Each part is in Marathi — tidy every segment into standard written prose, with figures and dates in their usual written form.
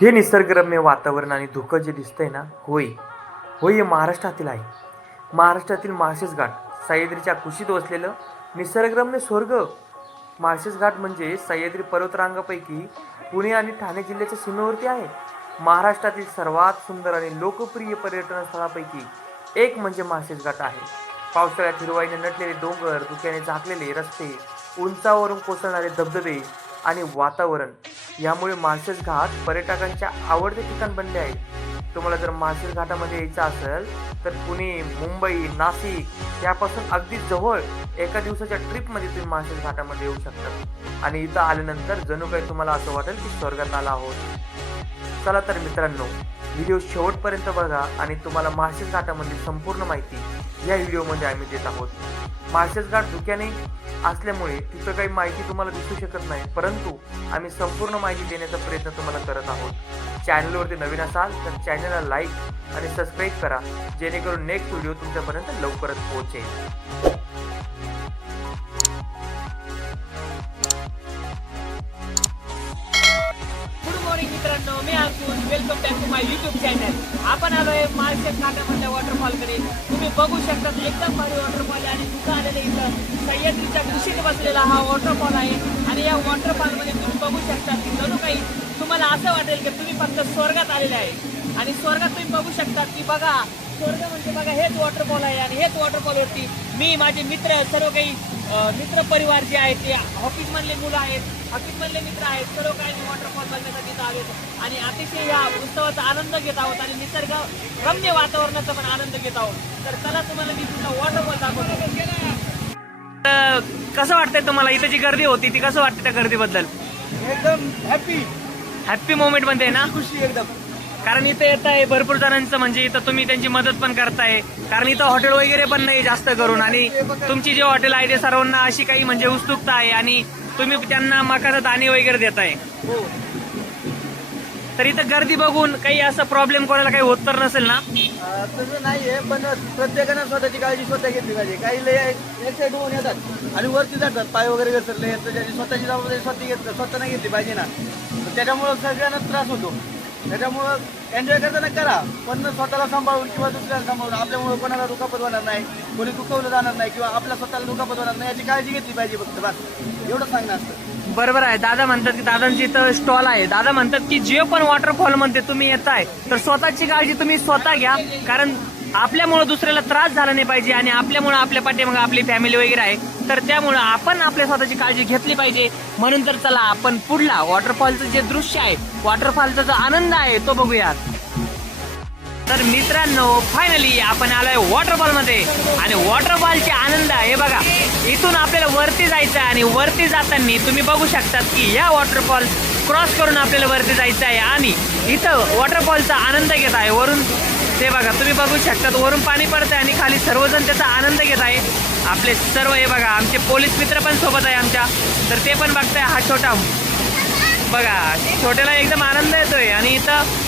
हे निसर्गरम्य वातावरण आणि धुकं जे दिसतंय ना, होय होय हे महाराष्ट्रातील आहे. महाराष्ट्रातील माळशेज घाट, सह्याद्रीच्या कुशीत वसलेलं निसर्गरम्य स्वर्ग. माळशेज घाट म्हणजे सह्याद्री पर्वतरांगापैकी पुणे आणि ठाणे जिल्ह्याच्या सीमेवरती आहे. महाराष्ट्रातील सर्वात सुंदर आणि लोकप्रिय पर्यटन स्थळापैकी एक म्हणजे माळशेज घाट आहे. पावसाळ्यात हिरवाईने नटलेले डोंगर, धुक्याने झाकलेले रस्ते, उंचावरून कोसळणारे धबधबे आणि वातावरण यामुळे माळशेज घाट पर्यटकांच्या आवडते ठिकाण बनले आहे. तुम्हाला जर माळशेज घाटामध्ये यायचं असेल तर पुणे, मुंबई, नाशिक यापासून अगदी जवळ एका दिवसाच्या ट्रिपमध्ये तुम्ही माळशेज घाटामध्ये येऊ शकता आणि इथं आल्यानंतर जणू काही तुम्हाला असं वाटेल की स्वर्गात आला आहोत. चला तर मित्रांनो, व्हिडिओ शेवटपर्यंत बघा आणि तुम्हाला माळशेज घाटामधील संपूर्ण माहिती या व्हिडिओमध्ये आम्ही देत आहोत. माळशेज घाट धुक्याने असल्यामुळे तिथं काही माहिती तुम्हाला दिसू शकत नाही, परंतु आम्ही संपूर्ण माहिती देण्याचा प्रयत्न तुम्हाला करत आहोत. चॅनलवरती नवीन असाल तर चॅनलला लाईक आणि सबस्क्राईब करा, जेणेकरून नेक्स्ट व्हिडिओ तुमच्यापर्यंत लवकरच पोहोचेल. गुड मॉर्निंग मित्रांनो, मी Arjun. Welcome back to my YouTube channel. आपण आलोय माळशेज घाटामधल्या वॉटरफॉलकडे. तुम्ही बघू शकता एकदम भारी वॉटरफॉल आहे आणि तिथं आलेलं इथं सह्याद्रीच्या कुशीत बसलेला हा वॉटरफॉल आहे. आणि या वॉटरफॉलमध्ये तुम्ही बघू शकता की जणू काही तुम्हाला असं वाटेल की तुम्ही फक्त स्वर्गात आलेले आहे. आणि स्वर्गात तुम्ही बघू शकता की बघा, स्वर्ग म्हणजे बघा हेच वॉटरफॉल आहे. आणि हेच वॉटरफॉलवरती मी, माझे मित्र, सर्व काही मित्र परिवार जे आहेत ते ऑफिसमधले मुलं आहेत, ऑफिसमधले मित्र आहेत, सर्व काही वॉटरफॉल बघण्यासाठी इथं आलेत आणि अतिशय या उत्सवाचा आनंद घेत आहोत आणि निसर्ग रम्य वातावरणाचा पण आनंद घेत आहोत. तर चला तुम्हाला मी तुमचा वॉटरफॉल दाखवतो. कसं वाटतंय तुम्हाला? इथं जी गर्दी होती ती कसं वाटतं त्या गर्दीबद्दल? एकदम हॅप्पी मोमेंट मध्ये ना, खुशी एकदम. कारण इथं येत आहे भरपूर जणांचं, म्हणजे इथं तुम्ही त्यांची मदत पण करताय. कारण इथं हॉटेल वगैरे पण नाही जास्त करून, आणि तुमची जे हॉटेल आहे ते सर्वांना अशी काही म्हणजे उत्सुकता आहे आणि तुम्ही त्यांना मकाचं दाणे वगैरे देताय. हो, तर इथं गर्दी बघून काही असं प्रॉब्लेम कोणाला काही होत तर नसेल ना? तसं नाहीये, पण प्रत्येकानं स्वतःची काळजी स्वतः घेतली पाहिजे. काही लय एक साईड होऊन येतात आणि वरती जातात, पाय वगैरे घसरले तर ज्याची स्वतःची जबाबदारी स्वतः नाही घेतली पाहिजे ना. तर त्याच्यामुळं सगळ्यांना त्रास होतो. त्याच्यामुळं एन्जॉय करताना करा, पण स्वतःला सांभाळून किंवा दुसऱ्याला सांभाळून. आपल्यामुळे कोणाला दुखापत होणार नाही, कोणी दुखवलं जाणार नाही किंवा आपल्या स्वतःला दुखापत होणार नाही याची काळजी घेतली पाहिजे. फक्त बस एवढं सांगणं असतं. बरोबर आहे. दादा म्हणतात की दादांची इथं स्टॉल आहे. दादा म्हणतात की जे पण वॉटरफॉल मध्ये तुम्ही येताय तर स्वतःची काळजी तुम्ही स्वतः घ्या, कारण आपल्यामुळे दुसऱ्याला त्रास झाला नाही पाहिजे आणि आपल्यामुळे आपल्या पाठीमागे आपली फॅमिली वगैरे आहे, तर त्यामुळे आपण आपल्या स्वतःची काळजी घेतली पाहिजे. म्हणून तर चला आपण पुढला वॉटरफॉलचं जे दृश्य आहे, वॉटरफॉलचा जो आनंद आहे तो बघूयात. तर मित्रांनो, फायनली आपण आलोय वॉटरफॉल मध्ये आणि वॉटरफॉलचे आनंद हे बघा. इथून आपल्याला वरती जायचं आहे आणि वरती जाताना तुम्ही बघू शकतात की या वॉटरफॉल क्रॉस करून आपल्याला वरती जायचं आहे आणि इथं वॉटरफॉलचा आनंद घेत आहे. वरून ते बघा, तुम्ही बघू शकतात वरून पाणी पडत आहे आणि खाली सर्वजण त्याचा आनंद घेत आहे. आपले सर्व हे बघा, आमचे पोलीस मित्र पण सोबत आहे आमच्या, तर ते पण बघताय. हा छोटा बघा, छोट्याला एकदम आनंद येतोय आणि इथं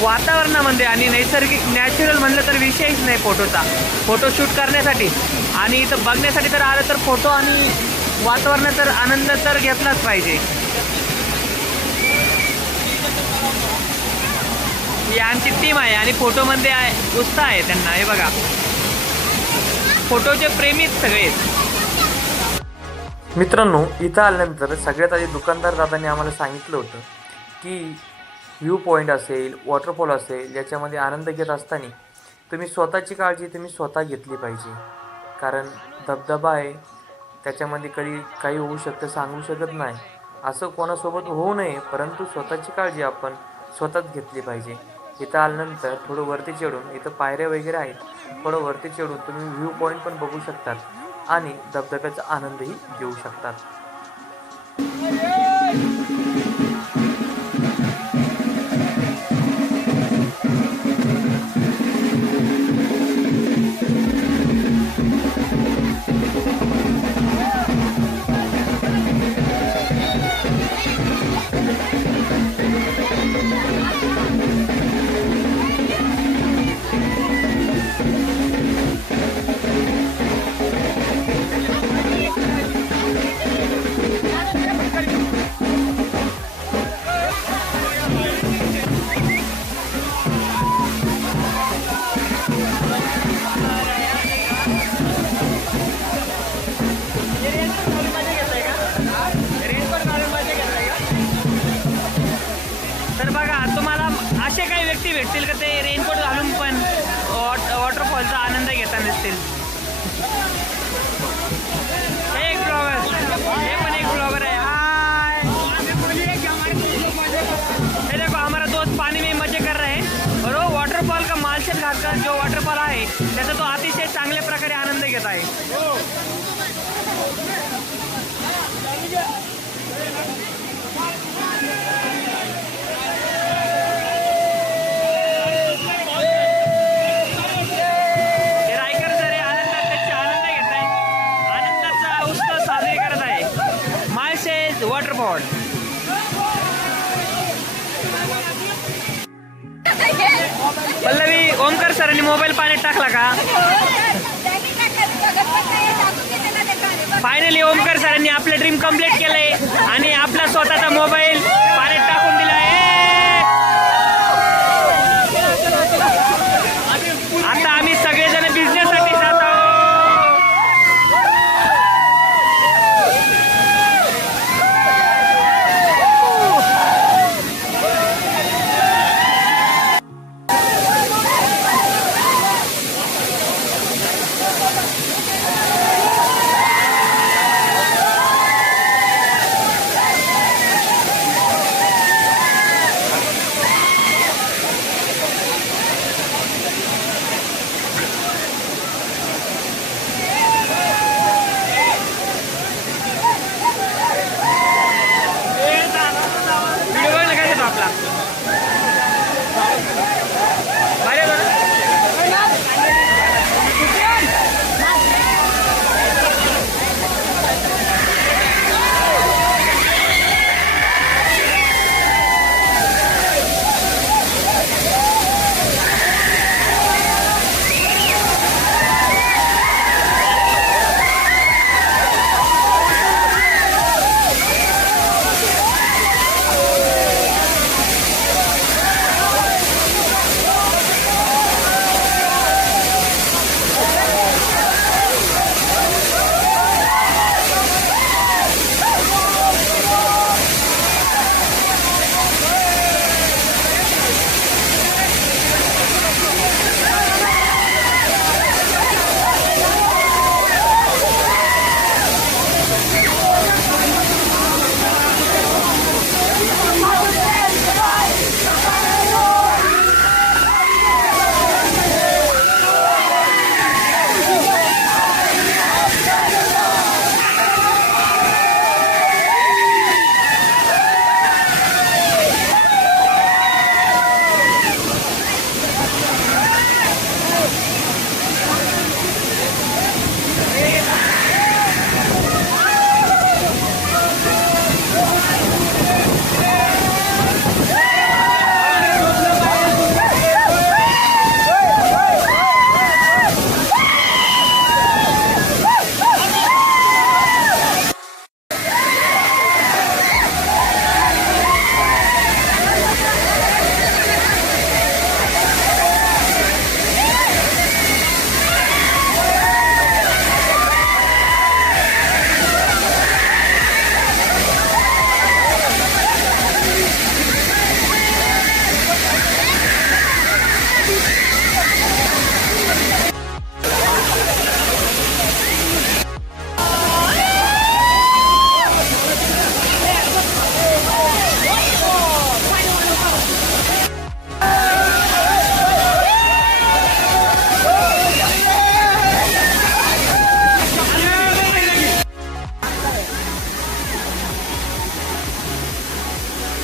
वातावरणामध्ये आणि नैसर्गिक नॅचरल म्हणलं तर विषयच नाही फोटोचा. फोटोशूट करण्यासाठी आणि इथं बघण्यासाठी तर आलं तर फोटो आणि वातावरणाचा तर आनंद तर घेतलाच पाहिजे. ही आमची टीम आहे आणि फोटोमध्ये उत्साह आहे त्यांना. हे बघा, फोटोचे प्रेमीच सगळे. मित्रांनो, इथं आल्यानंतर सगळ्यात आधी दुकानदार दादांनी आम्हाला सांगितलं होतं की व्ह्यू पॉईंट असेल, वॉटरफॉल असेल, याच्यामध्ये आनंद घेत असताना तुम्ही स्वतःची काळजी तुम्ही स्वतः घेतली पाहिजे. कारण धबधबा आहे, त्याच्यामध्ये कधी काही होऊ शकतं सांगू शकत नाही. असं कोणासोबत होऊ नये, परंतु स्वतःची काळजी आपण स्वतःच घेतली पाहिजे. इथं आल्यानंतर थोडं वरती चढून, इथं पायऱ्या वगैरे आहेत, थोडं वरती चढून तुम्ही व्ह्यू पॉईंट पण बघू शकतात आणि धबधब्याचा आनंदही घेऊ शकतात. तुम्हाला असे काही व्यक्ती भेटतील का ते रेनकोट घालून पण वॉटरफॉलचा आनंद घेताना असतील. एक ब्लॉगर, हे पण एक ब्लॉगर आहे. हाय, हे देखो हमारा दोस्त पानी में मजे कर रहे हैं और वो वॉटरफॉल का मालशेज घाट का जो वॉटरफॉल आहे त्याचा तो अतिशय चांगल्या प्रकारे आनंद घेत आहे. हे रायकर जर आनंदात त्याचे आनंद घेत आहे, आनंदाचा उत्सव साजरी करत आहे. माळशेज वॉटरफॉल. पल्लवी, ओमकार सरांनी मोबाईल पाण्यात टाकला का? फायनली ओमकार सरांनी आपलं ड्रीम कम्प्लीट केलंय आणि आपला स्वतःचा मोबाईल पाण्यात टाकून दिला आहे. आता आम्ही सगळेजण बिझनेससाठी जात आहोत. व्हिडिओ बघ ना काय येतो आपला. बरे बरं.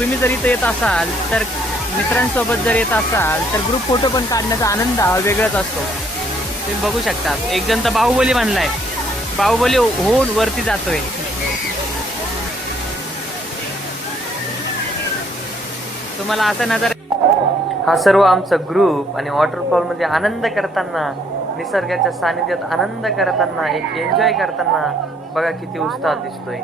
तुम्ही जर इथं येत असाल तर मित्रांसोबत जर येत असाल तर ग्रुप फोटो पण काढण्याचा आनंद हा वेगळाच असतो. तुम्ही बघू शकता एक जण तर बाहुबली बनलाय, बाहुबली होऊन वरती जातोय. तुम्हाला असा नजर. हा सर्व आमचा ग्रुप आणि वॉटरफॉल मध्ये आनंद करताना, निसर्गाच्या सानिध्यात आनंद करताना, एक एन्जॉय करताना बघा किती उत्साह दिसतोय.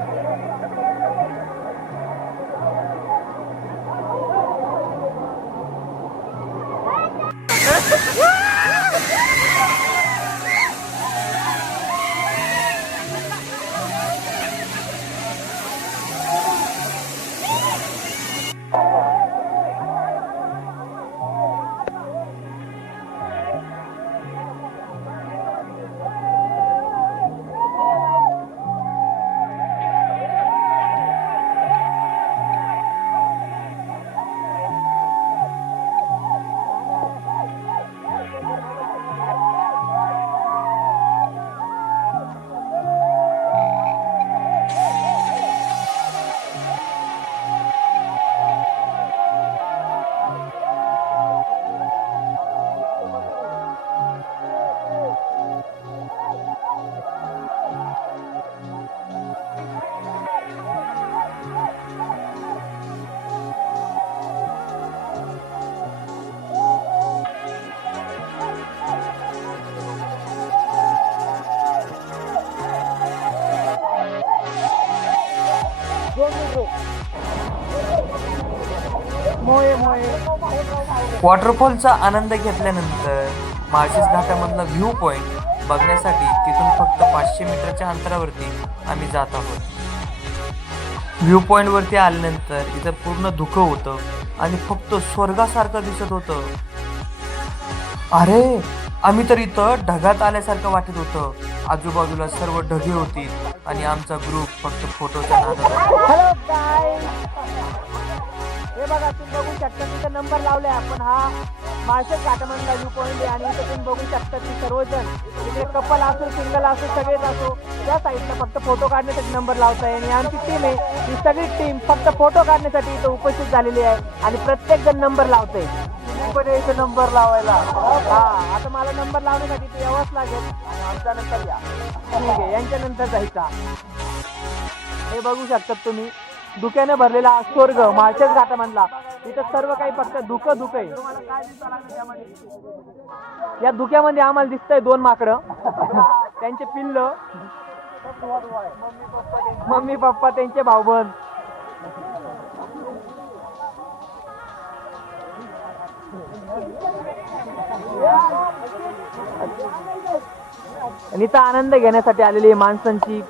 वॉटरफॉलचा आनंद घेतल्यानंतर माळशेज घाटामधला व्ह्यू पॉईंट बघण्यासाठी तिथून फक्त 500 मीटरच्या अंतरावरती आम्ही जात आहोत. व्ह्यू पॉईंटवरती आल्यानंतर इथं पूर्ण धुकं होतं आणि फक्त स्वर्गासारखं दिसत होतं. अरे आम्ही तर इथं ढगात आल्यासारखं वाटत होतं. आजूबाजूला सर्व ढगे होती आणि आमचा ग्रुप फक्त फोटोच्या नादात होता. हॅलो गाईज, हे बघा तुम्ही बघू शकता तिथं नंबर लावले आपण. हा माळशेज घाटामधला व्ह्यू पॉईंट आहे आणि इथं तुम्ही बघू शकता की सर्वजण तिकडे कपल असो सिंगल असो सगळेच असो त्या साईडला फक्त फोटो काढण्यासाठी नंबर लावताय. आणि आमची टीम आहे ही सगळी टीम फक्त फोटो काढण्यासाठी इथं उपस्थित झालेली आहे आणि प्रत्येक जण नंबर लावतोय. पण इथं नंबर लावायला हा आता मला नंबर लावण्यासाठी ते यावंच लागेल आणि आमच्या नंतर या ठीक आहे यांच्या नंतर जायचा. हे बघू शकतात तुम्ही धुक्याने भरलेला हा स्वर्ग माळशेज घाटामधला. इथं सर्व काही फक्त धुकं आहे. या धुक्यामध्ये आम्हाला दिसतंय 2 माकडं त्यांचे पिल्ल, मम्मी पप्पा त्यांचे भाऊबंद. आणि इथं आनंद घेण्यासाठी आलेली माणसांची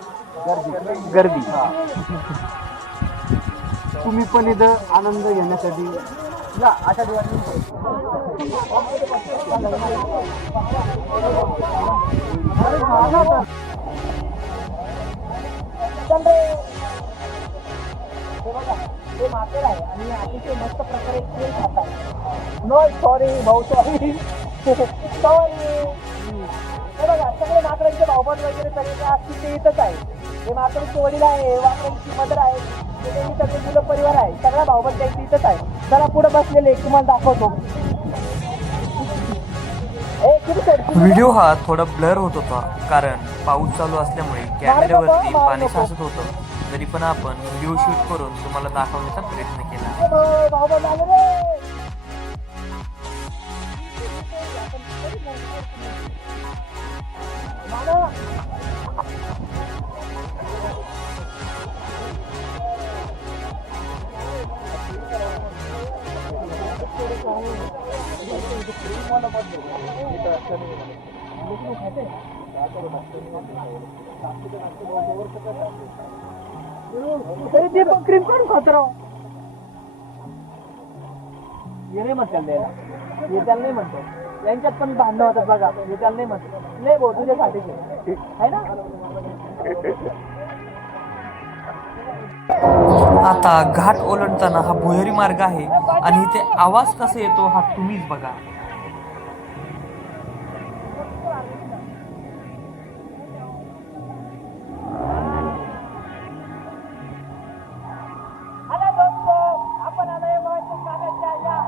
गर्दी. तुम्ही पण इथं आनंद घेण्यासाठी या अशा दिवशी हे मातेर आहे आणि अतिशय मस्त प्रकारे खेळ खातात. नो सॉरी भाऊ सॉरी सॉरी. हे बघा सगळे माकडांचे भाऊबंद वगैरे सगळे असतील ते इथंच आहे. हे माकडांचे वडील आहे, माकडांची मदर आहे, त्यांनी सगळे मुलं परिवार आहे, सगळा भाऊबंद त्यांची इथंच आहे. जरा पुढे बसलेले तुम्हाला दाखवतो. व्हिडिओ हा थोडा ब्लर होत होता कारण पाऊस चालू असल्यामुळे कॅमेऱ्यावरती पाणी साचत होतं. तरी पण आपण व्हिडिओ शूट करून तुम्हाला दाखवण्याचा प्रयत्न केला. भाऊबंद आले रे. क्रीम करून खात राव. हे नाही म्हणतात द्यायला, हे त्याला नाही म्हणतो. यांच्यात पण भांडणं होतात बघा, हे त्याला नाही म्हणतो. नाही भाऊ तुझ्यासाठी आहे ना. आता घाट ओलांडताना हा भुयारी मार्ग आहे आणि इथे आवाज कसा येतो हा तुम्हीच बघा. आपण आलोय माळशेज घाटाच्या या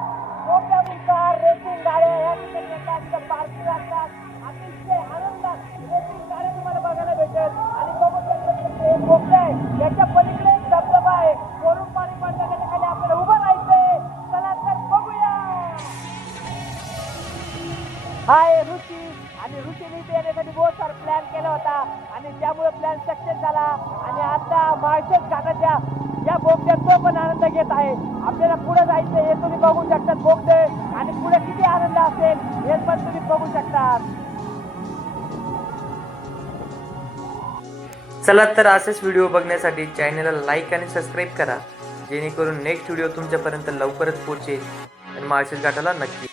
मोठ्या विशाल रेसिंग गाड्या या ठिकाणी येतात. तिथं पार्किंग असतात. अतिशय आनंदात रेसिंग गाड्या तुम्हाला बघायला भेटेल. आणि बघू शकता मोठ्या आहे याच्या पलीकडे धबधबा आहे. वरून पाणी पडतं त्याच्या खाली आपल्याला उभं राहायचंय. चला तर बघूया. हाय ऋषी आणि ऋषीने इथे येण्यासाठी बहुत सारा प्लॅन केला होता आणि त्यामुळे प्लॅन सक्सेस झाला. आणि आता माळशेज घाटाच्या या बोगद्यात तो पण आनंद घेत आहे. आपल्याला पुढे जायचं हे तुम्ही बघू शकता बोगदे आणि पुढे किती आनंद असेल हे पण तुम्ही बघू शकता. चला तर असेच व्हिडिओ बघण्यासाठी चॅनलला लाईक आणि सबस्क्राईब करा जेणेकरून नेक्स्ट व्हिडिओ तुमच्यापर्यंत लवकरच पोहोचेल आणि माळशेज घाटाला नक्की